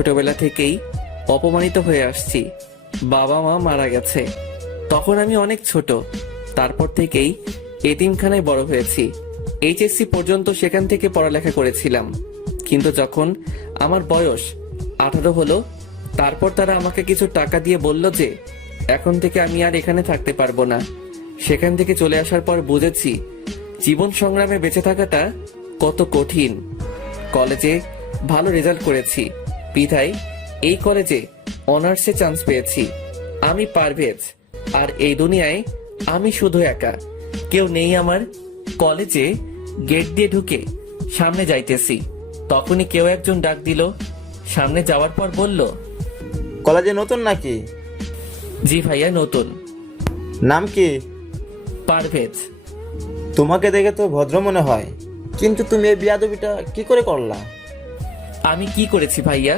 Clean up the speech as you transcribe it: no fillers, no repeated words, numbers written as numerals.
ছোটবেলা থেকেই অপমানিত হয়ে আসছি। বাবা মা মারা গেছে, তখন আমি অনেক ছোট। তারপর থেকেই এতিমখানায় বড় হয়েছি। এইচএসসি পর্যন্ত সেখান থেকে পড়ালেখা করেছিলাম। কিন্তু যখন আমার বয়স 18 হলো, তারপর তারা আমাকে কিছু টাকা দিয়ে বলল যে এখন থেকে আমি আর এখানে থাকতে পারবো না। সেখান থেকে চলে আসার পর বুঝেছি জীবন সংগ্রামে বেঁচে থাকাটা কত কঠিন। কলেজে ভালো রেজাল্ট করেছি বিধায় এই কলেজে অনার্সে চান্স পেয়েছি। আমি পারভেজ, আর এই দুনিয়ায় আমি শুধু একা, কেউ নেই আমার। কলেজে গেট দিয়ে ঢুকে সামনে যাইতেছি, তখনই কেউ একজন ডাক দিল। সামনে যাওয়ার পর বলল, কলেজে নতুন নাকি? জি ভাইয়া, নতুন। নাম কি? পারভেজ। তোমাকে দেখে তো ভদ্র মনে হয়, কিন্তু তুমি এই বিয়াদবিটা কি করে করলা? আমি কি করেছি ভাইয়া?